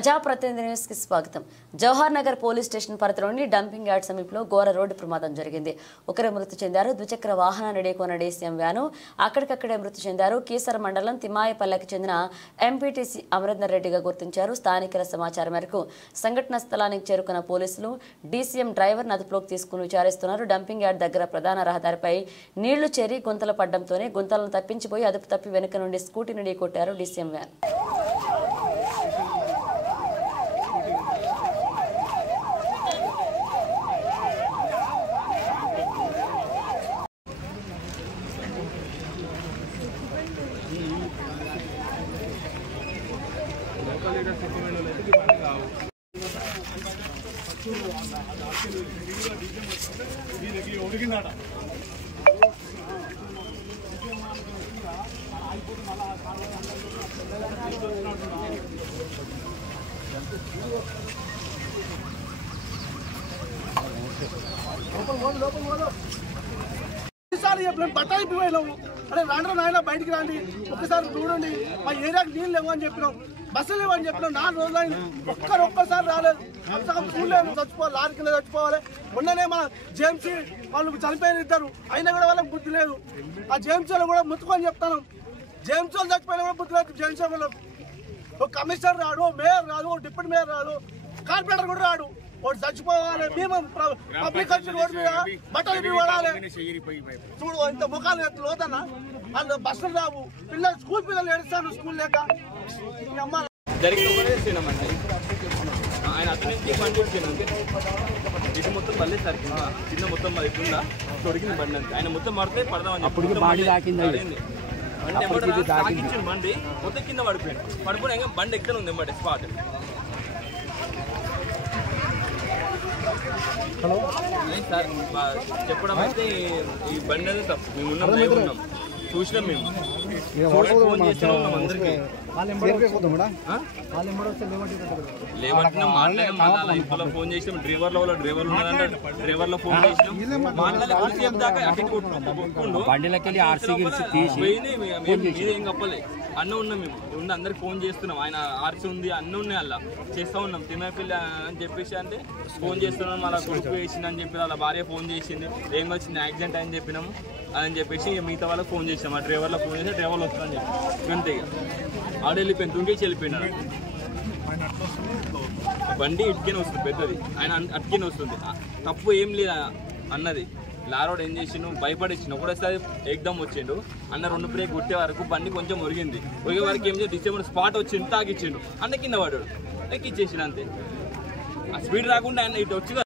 ప్రజాప్రతినిధి న్యూస్ కి స్వాగతం. జవహర్ నగర్ పోలీస్ స్టేషన్ పరిధిలోని డంపింగ్ యార్డ్ సమీపంలో ఘోర రోడ్డు ప్రమాదం జరిగింది. ఒకరు మృతి చెందారు. ద్విచక్ర వాహనాన్ని ఢీకొన్న డీసీఎం వ్యాను అక్కడికక్కడే మృతి చెందారు. కీసర మండలం తిమ్మాయపల్లెకి చెందిన ఎంపీటీసీ అమరేందర్ రెడ్డిగా గుర్తించారు. స్థానికుల సమాచారం మేరకు సంఘటన స్థలానికి చేరుకున్న పోలీసులు డీసీఎం డ్రైవర్ను అదుపులోకి తీసుకుని విచారిస్తున్నారు. డంపింగ్ యార్డ్ దగ్గర ప్రధాన రహదారిపై నీళ్లు చేరి గుంతలు పడడంతోనే గుంతలను తప్పించిపోయి అదుపు తప్పి వెనుక నుండి స్కూటీని ఢీకొట్టారు డీసీఎం వ్యాన్. బట్టాయి పోయినాము. అరే రాండ్రా నాయన బయటికి రండి, ఒక్కసారి చూడండి, మా ఏరియాకి నీళ్ళు లేవని చెప్పినాం, బస్సులు లేవని చెప్పినాం. 4 రోజులు అయింది, ఒక్కసారి రాలేదు. చూడలేదు, చచ్చిపోవాలి, లారీ కింద చచ్చిపోవాలి. మొన్ననే మన జేఎంసీ వాళ్ళు చనిపోయిన ఇద్దరు, అయినా కూడా వాళ్ళకి బుద్ధి లేదు. ఆ జేఎంసీ వాళ్ళు కూడా ముత్తుకొని చెప్తాను, జేఎంసీ వాళ్ళు చచ్చిపోయినా కూడా బుద్ధి లేదు. జేఎంసీ వాళ్ళు ఒక కమిషనర్ రాడు, మేయర్ రాదు, డిప్యూటీ మేయర్ రాదు, కార్పొరేటర్ కూడా రాడు. వాడు చచ్చిపోవాలి, మేము పబ్లిక్ వచ్చి రోడ్డు మీద బట్టలు పడాలి. చూడు ఇంత ముఖాలు లోతన్నా, వాళ్ళు బస్సులు రావు, పిల్లలు స్కూల్ పిల్లలు ఏడుస్తాను స్కూల్ లేక. ఆయన అతని నుంచి బండి ఇటు మొత్తం పల్లె సరికి చిన్న మొత్తం అది కింద తొడిగింది బండి అంతే. ఆయన మొత్తం పడితే పడదామని తాకించిన బండి మొత్తం కింద పడిపోయినా బండి ఎక్కడ ఉంది బండి స్పాట్. సార్ చెప్పడం అయితే ఈ బండి అనేది తప్పు. మేము ఉన్నాం చూసినాం, మేము ఫోన్ చేస్తూనే ఉన్నాం అందరికి. లేవట్టినా ఫోన్ చేసినాం, డ్రైవర్లో ఉన్నారంటే డ్రైవర్లో ఫోన్ చేసినాం. మాట్లాడే దాకా అటు ఏం కప్పలే అన్న ఉన్నాం, మేము ఉన్న అందరికి ఫోన్ చేస్తున్నాం. ఆయన ఆర్సీ ఉంది, అన్నీ ఉన్నాయి, అలా చేస్తూ ఉన్నాం. తిమ్మపల్లి అని చెప్పేసి అంటే ఫోన్ చేస్తున్నాం. అలా కొడుకు వేసింది అని చెప్పి వాళ్ళ భార్య ఫోన్ చేసింది, ఏం వచ్చింది యాక్సిడెంట్ అని చెప్పినాము అని చెప్పేసి మిగతా వాళ్ళకి ఫోన్ చేసాం. ఆ డ్రైవర్లో ఫోన్ చేసి డ్రైవర్లు వస్తుందని చెప్పి అంతే. ఆడ వెళ్ళిపోయింది, తుంగేసి వెళ్ళిపోయినాడు. బండి ఇటుకనే వస్తుంది పెద్దది, ఆయన అటుకనే వస్తుంది. తప్పు ఏం లేదు అన్నది. లారోడ్ ఏం చేసిండు, భయపడేసిండు. ఒకటేసారి ఎగ్దమ్ వచ్చిండు అన్న. 2 బ్రేక్ కొట్టే వరకు బండి కొంచెం ఒరిగింది. ఒరిగే వరకు ఏం చేసి డిసెంబర్ స్పాట్ వచ్చిండు, తాగిచ్చిండు. అన్న కింద పడ్డాడు, ఎక్కిచ్చేసిండు అంతే. ఆ స్పీడ్ రాకుండా ఆయన ఇటు వచ్చి